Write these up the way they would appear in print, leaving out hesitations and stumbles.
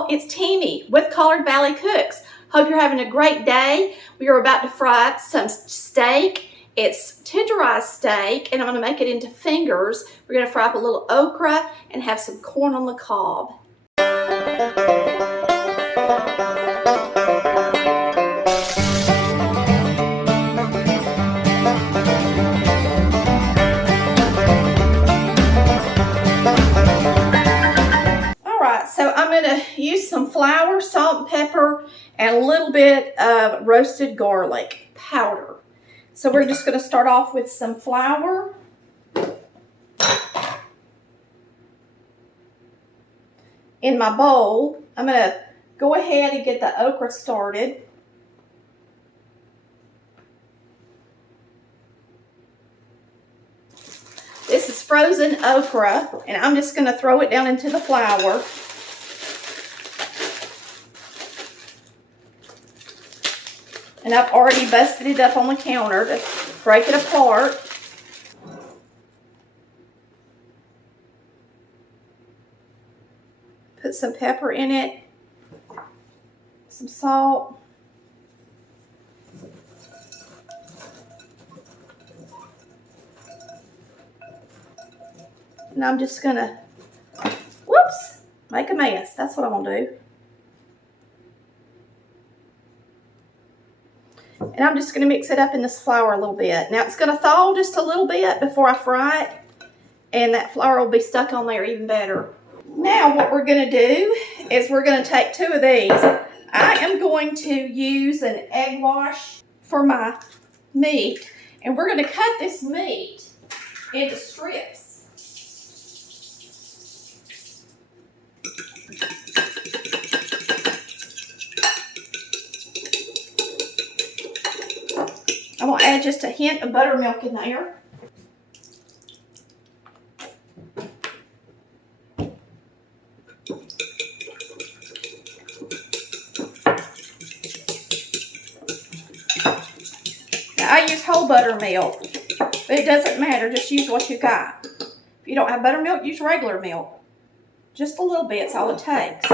y'all, it's Tammy with Collard Valley Cooks. Hope you're having a great day. We are about to fry up some steak. It's tenderized steak and I'm going to make it into fingers. We're going to fry up a little okra and have some corn on the cob. So I'm going to use some flour, salt, and pepper, and a little bit of roasted garlic powder. So we're just going to start off with some flour. In my bowl, I'm going to go ahead and get the okra started. This is frozen okra, and I'm just going to throw it down into the flour. And I've already busted it up on the counter to break it apart. Put some pepper in it, some salt. And I'm just gonna, make a mess. That's what I'm gonna do. And I'm just going to mix it up in this flour a little bit. Now it's going to thaw just a little bit before I fry it. And that flour will be stuck on there even better. Now what we're going to do is we're going to take two of these. I am going to use an egg wash for my meat. And we're going to cut this meat into strips. I'm going to add just a hint of buttermilk in there. Now I use whole buttermilk, but it doesn't matter. Just use what you got. If you don't have buttermilk, use regular milk. Just a little bit is all it takes.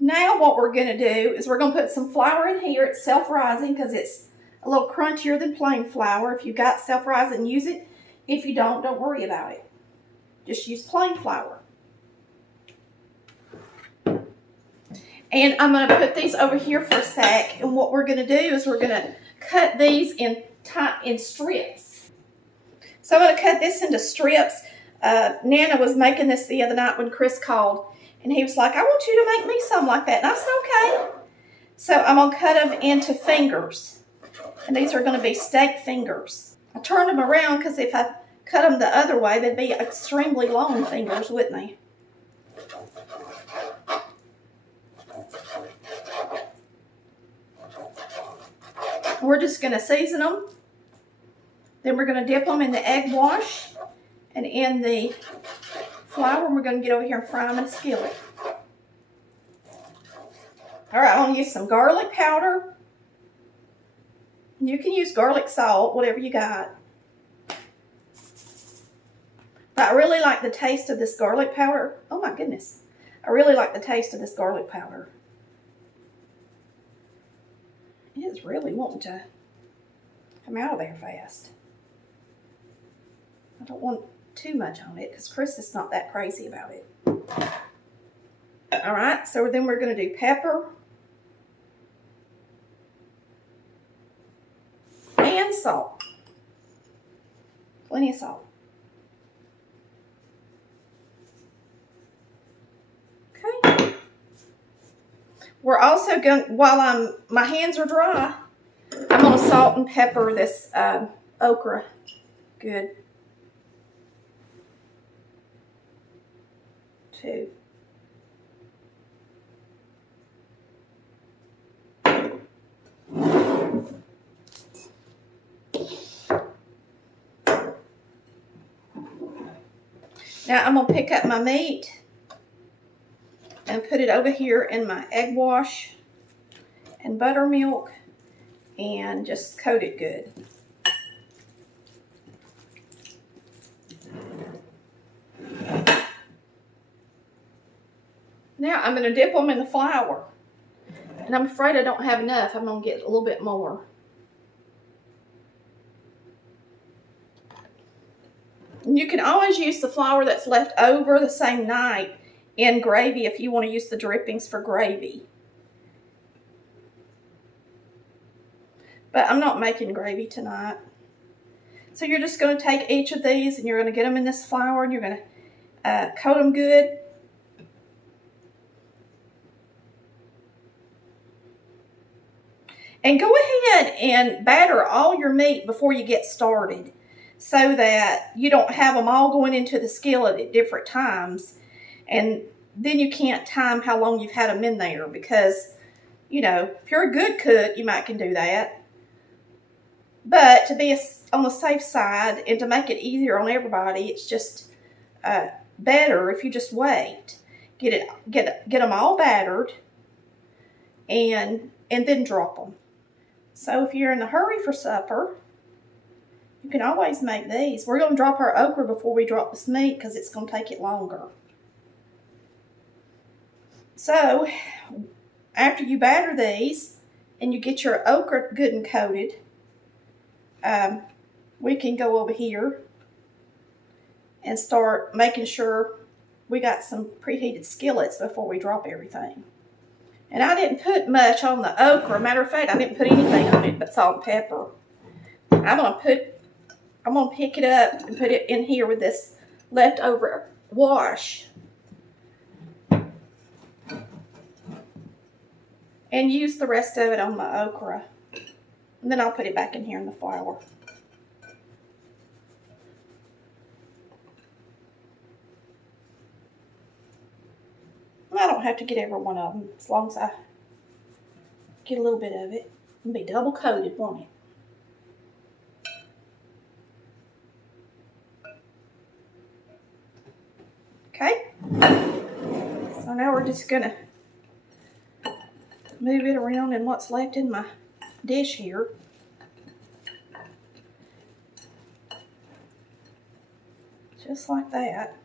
Now what we're going to do is we're going to put some flour in here. It's self-rising because it's a little crunchier than plain flour. If you got self-rising, use it. If you don't worry about it. Just use plain flour. And I'm going to put these over here for a sec. And what we're going to do is we're going to cut these in strips. So I'm going to cut this into strips. Nana was making this the other night when Chris called. And he was like, I want you to make me some like that. And I said, okay. So I'm going to cut them into fingers. And these are going to be steak fingers. I turned them around because if I cut them the other way, they'd be extremely long fingers, wouldn't they? We're just going to season them. Then we're going to dip them in the egg wash and in the flour, and we're going to get over here and fry them in a skillet. All right, I'm going to use some garlic powder. You can use garlic salt, whatever you got. But I really like the taste of this garlic powder. Oh my goodness. I really like the taste of this garlic powder. It is really wanting to come out of there fast. I don't want too much on it because Chris is not that crazy about it. All right, so then we're going to do pepper and salt. Plenty of salt. Okay. We're also going, while my hands are dry, I'm going to salt and pepper this okra. Good. Too. Now I'm going to pick up my meat and put it over here in my egg wash and buttermilk and just coat it good. Now I'm going to dip them in the flour. And I'm afraid I don't have enough. I'm going to get a little bit more. And you can always use the flour that's left over the same night in gravy if you want to use the drippings for gravy. But I'm not making gravy tonight. So you're just going to take each of these and you're going to get them in this flour and you're going to coat them good. And go ahead and batter all your meat before you get started so that you don't have them all going into the skillet at different times. And then you can't time how long you've had them in there because, you know, if you're a good cook, you might can do that. But to be on the safe side and to make it easier on everybody, it's just better if you just wait. Get them all battered and then drop them. So if you're in a hurry for supper, you can always make these. We're going to drop our okra before we drop this meat because it's going to take it longer. So after you batter these and you get your okra good and coated, we can go over here and start making sure we got some preheated skillets before we drop everything. And I didn't put much on the okra. Matter of fact, I didn't put anything on it but salt and pepper. I'm gonna pick it up and put it in here with this leftover wash. And use the rest of it on the okra. And then I'll put it back in here in the flour. I don't have to get every one of them as long as I get a little bit of it. It'll be double coated, won't it? Okay. So now we're just gonna move it around in what's left in my dish here. Just like that.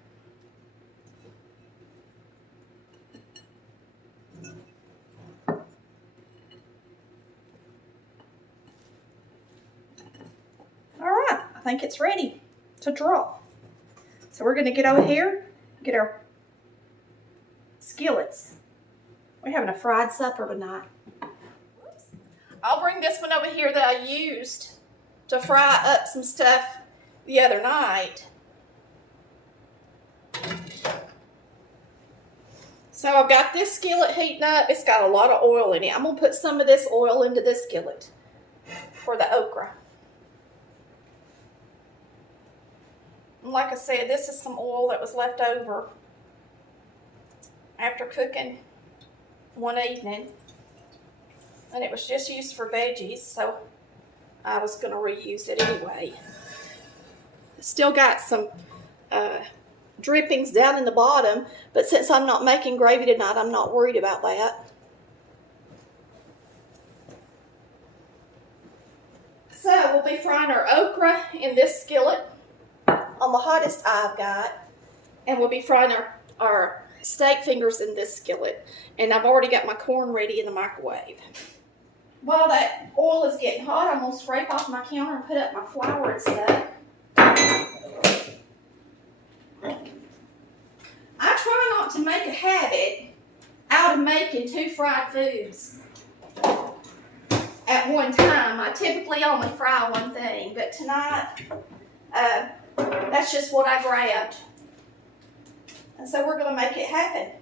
I think it's ready to drop. So we're going to get over here, get our skillets. We're having a fried supper tonight. Whoops. I'll bring this one over here that I used to fry up some stuff the other night. So I've got this skillet heating up. It's got a lot of oil in it. I'm going to put some of this oil into this skillet for the okra. Like I said, this is some oil that was left over after cooking one evening. And it was just used for veggies, so I was going to reuse it anyway. Still got some drippings down in the bottom, but since I'm not making gravy tonight, I'm not worried about that. So we'll be frying our okra in this skillet on the hottest I've got, and we'll be frying our steak fingers in this skillet. And I've already got my corn ready in the microwave. While that oil is getting hot, I'm going to scrape off my counter and put up my flour and stuff. I try not to make a habit out of making 2 fried foods at one time. I typically only fry one thing, but tonight, that's just what I grabbed. And so we're going to make it happen.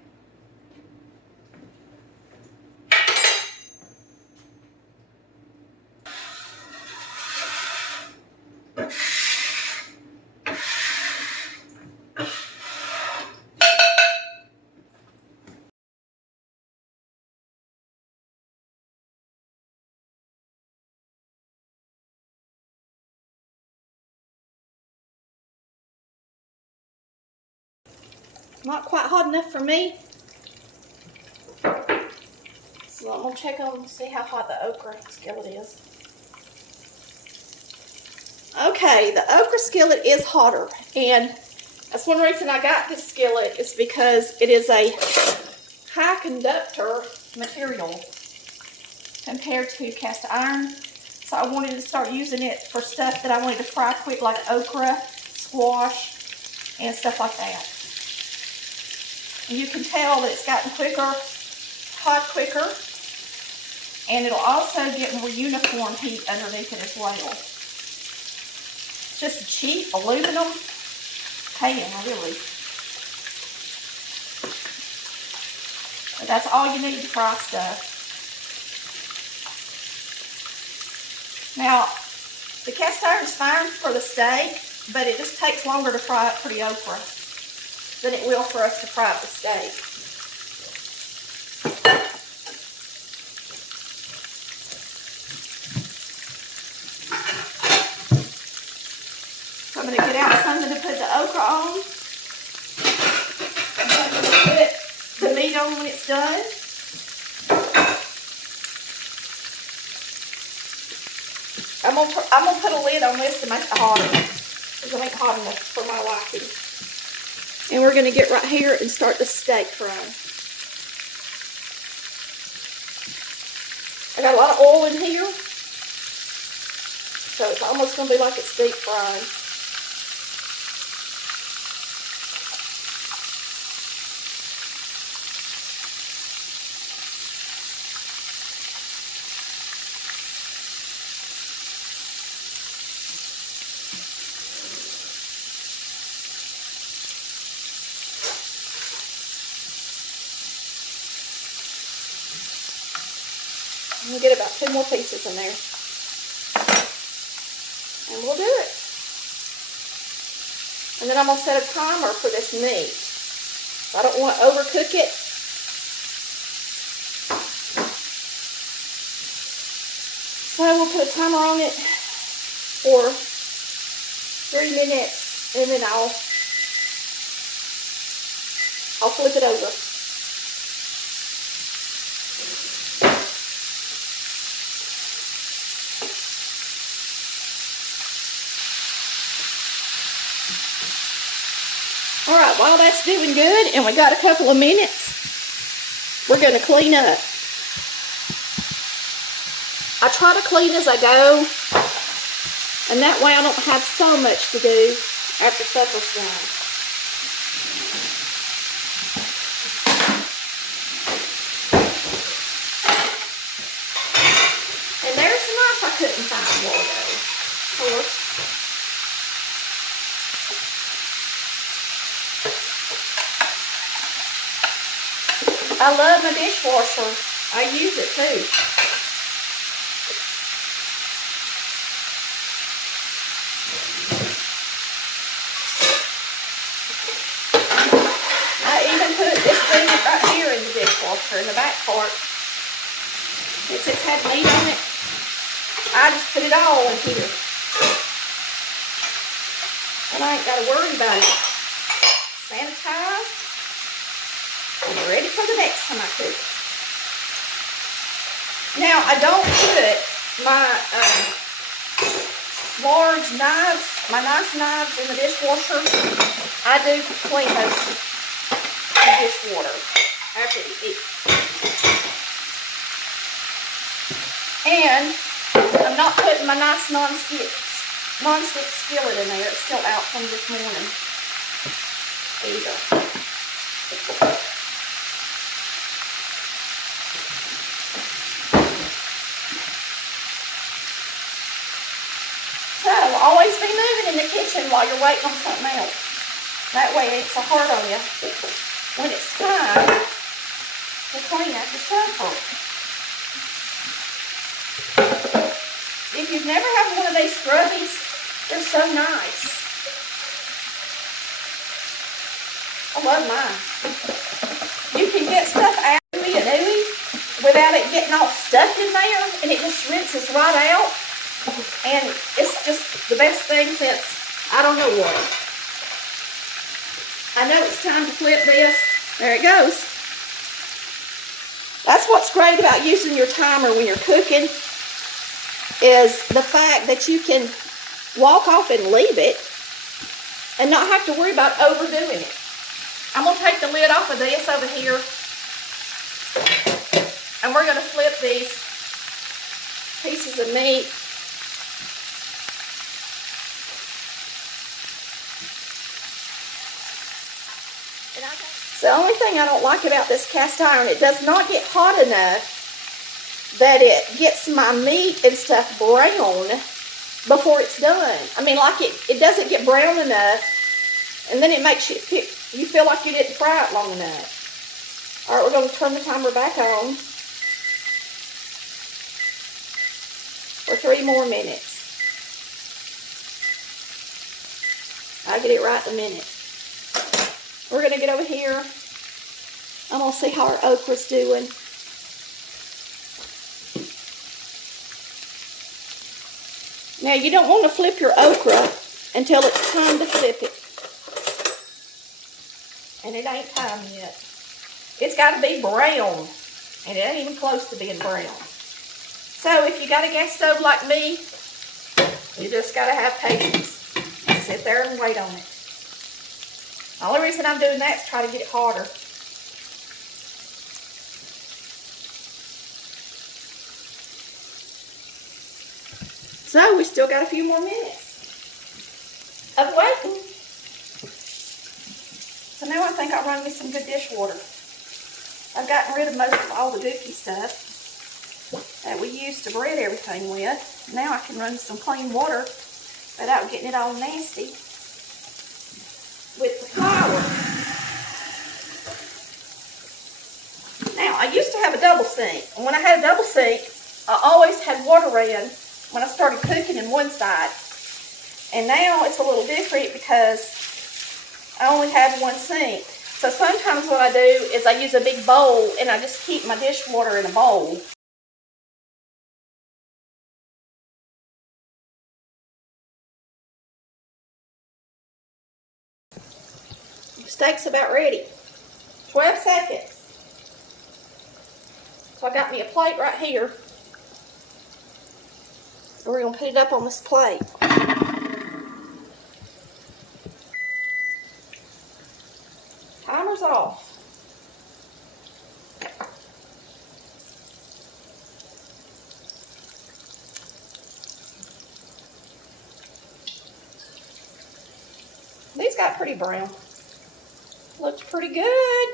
Not quite hot enough for me. So I'm going to check on and see how hot the okra skillet is. Okay, the okra skillet is hotter. And that's one reason I got this skillet is because it is a high conductor material compared to cast iron. So I wanted to start using it for stuff that I wanted to fry quick, like okra, squash, and stuff like that. And you can tell that it's gotten quicker, hot quicker, and it'll also get more uniform heat underneath it as well. Just a cheap aluminum pan, really. But that's all you need to fry stuff. Now, the cast iron is fine for the steak, but it just takes longer to fry up for the okra than it will for us to fry up the steak. So I'm going to get out something to put the okra on. I'm going to put the meat on when it's done. I'm gonna put a lid on this to make it hotter, because it ain't hot enough for my liking. And we're gonna get right here and start the steak frying. I got a lot of oil in here, so it's almost gonna be like it's deep frying. We'll get about 2 more pieces in there. And we'll do it. And then I'm going to set a timer for this meat. I don't want to overcook it. So we'll put a timer on it for 3 minutes, and then I'll flip it over. Alright, while that's doing good, and we got a couple of minutes, we're going to clean up. I try to clean as I go, and that way I don't have so much to do after supper's done. And there's the knife I couldn't find a while ago, of course. I love my dishwasher. I use it too. I even put this thing right here in the dishwasher, in the back part. Since it's had meat on it, I just put it all in here. And I ain't got to worry about it. Sanitized. And ready for the next time I cook. Now, I don't put my large knives, my nice knives in the dishwasher. I do clean those in dishwater after you eat. And I'm not putting my nice non-stick skillet in there. It's still out from this morning either. So, always be moving in the kitchen while you're waiting on something else. That way it ain't so hard on you when it's time to clean after supper. If you've never had one of these scrubbies, they're so nice. I love mine. You can get stuff out of it without it getting all stuck in there, and it just rinses right out. And it's just the best thing since I don't know what. I know it's time to flip this. There it goes. That's what's great about using your timer when you're cooking, is the fact that you can walk off and leave it and not have to worry about overdoing it. I'm going to take the lid off of this over here And we're going to flip these pieces of meat. So the only thing I don't like about this cast iron, it does not get hot enough that it gets my meat and stuff brown before it's done. I mean, like it doesn't get brown enough, and then it makes you feel like you didn't fry it long enough. All right, we're going to turn the timer back on for 3 more minutes. I'll get it right in a minute. We're going to get over here. I'm going to see how our okra's doing. Now, you don't want to flip your okra until it's time to flip it. And it ain't time yet. It's got to be brown. And it ain't even close to being brown. So, if you got a gas stove like me, you just got to have patience. Sit there and wait on it. The only reason I'm doing that is to try to get it harder. So we still got a few more minutes of waiting. So now I think I'll run me some good dishwater. I've gotten rid of most of all the dookie stuff that we used to bread everything with. Now I can run some clean water without getting it all nasty with the flour. Now, I used to have a double sink. And when I had a double sink, I always had water ran when I started cooking in one side. And now it's a little different because I only have one sink. So sometimes what I do is I use a big bowl and I just keep my dishwater in a bowl. The steak's about ready. 12 seconds. So I got me a plate right here. And we're going to put it up on this plate. Timer's off. These got pretty brown. Looks pretty good.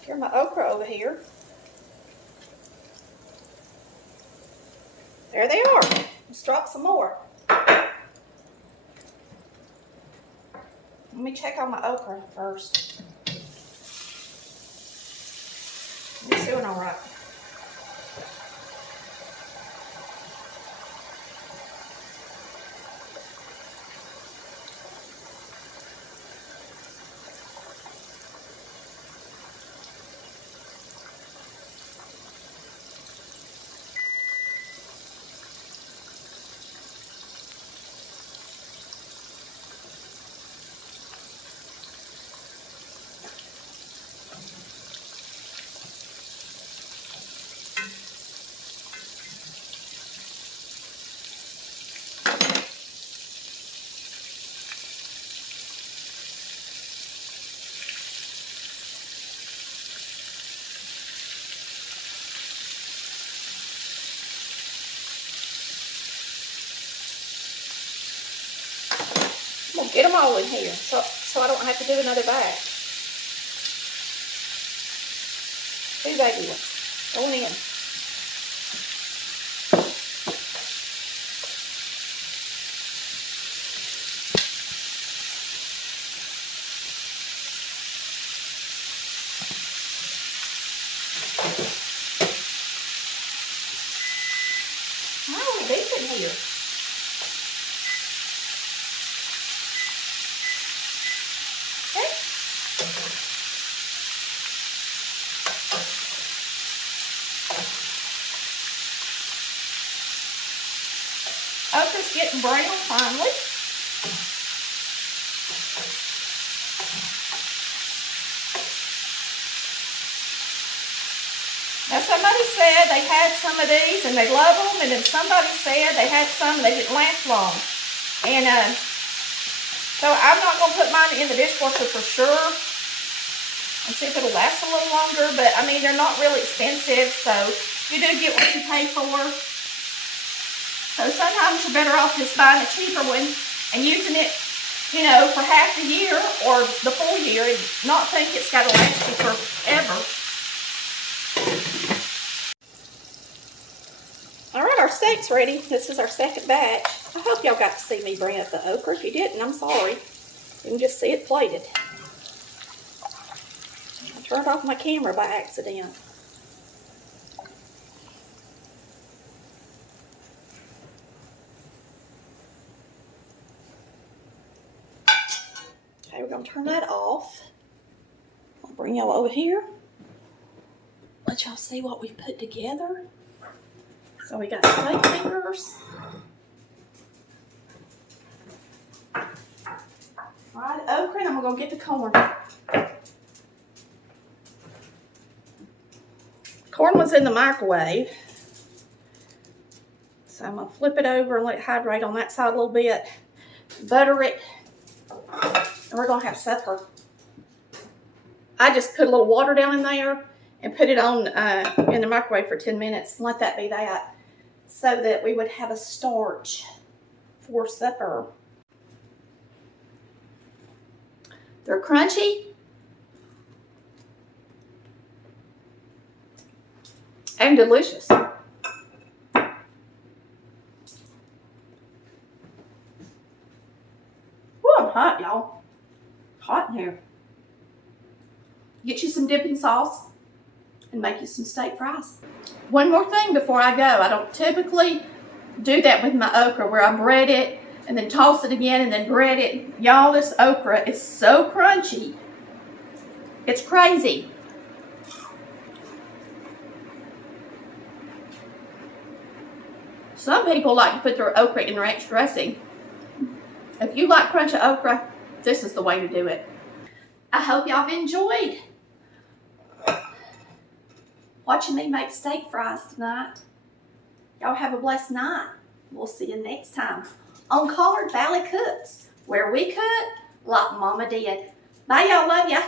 Here's my okra over here. There they are. Let's drop some more. Let me check on my okra first. It's doing all right. I'm going to get them all in here so I don't have to do another bag. 2 baby ones going in. Oh, we're deep in here. Okra's getting brown finally. Now somebody said they had some of these and they love them, and then somebody said they had some and they didn't last long. And So I'm not going to put mine in the dishwasher for sure. And see if it'll last a little longer. But, I mean, they're not really expensive. So, you do get what you pay for. So, sometimes you're better off just buying a cheaper one and using it, you know, for half the year or the full year and not think it's got to last you forever. All right, our steak's ready. This is our second batch. I hope y'all got to see me bring up the okra. If you didn't, I'm sorry. You can just see it plated. Turned off my camera by accident. Okay, we're going to turn that off. I'll bring y'all over here. Let y'all see what we put together. So we got steak fingers. Fried okra, and I'm going to go get the corn. Corn was in the microwave, so I'm going to flip it over and let it hydrate on that side a little bit, butter it, and we're going to have supper. I just put a little water down in there and put it on in the microwave for 10 minutes and let that be that, so that we would have a starch for supper. They're crunchy and delicious. Ooh, I'm hot, y'all. Hot in here. Get you some dipping sauce and make you some steak fries. One more thing before I go. I don't typically do that with my okra where I bread it and then toss it again and then bread it. Y'all, this okra is so crunchy. It's crazy. Some people like to put their okra in ranch dressing. If you like crunchy okra, this is the way to do it. I hope y'all have enjoyed watching me make steak fries tonight. Y'all have a blessed night. We'll see you next time on Collard Valley Cooks, where we cook like Mama did. Bye, y'all. Love ya.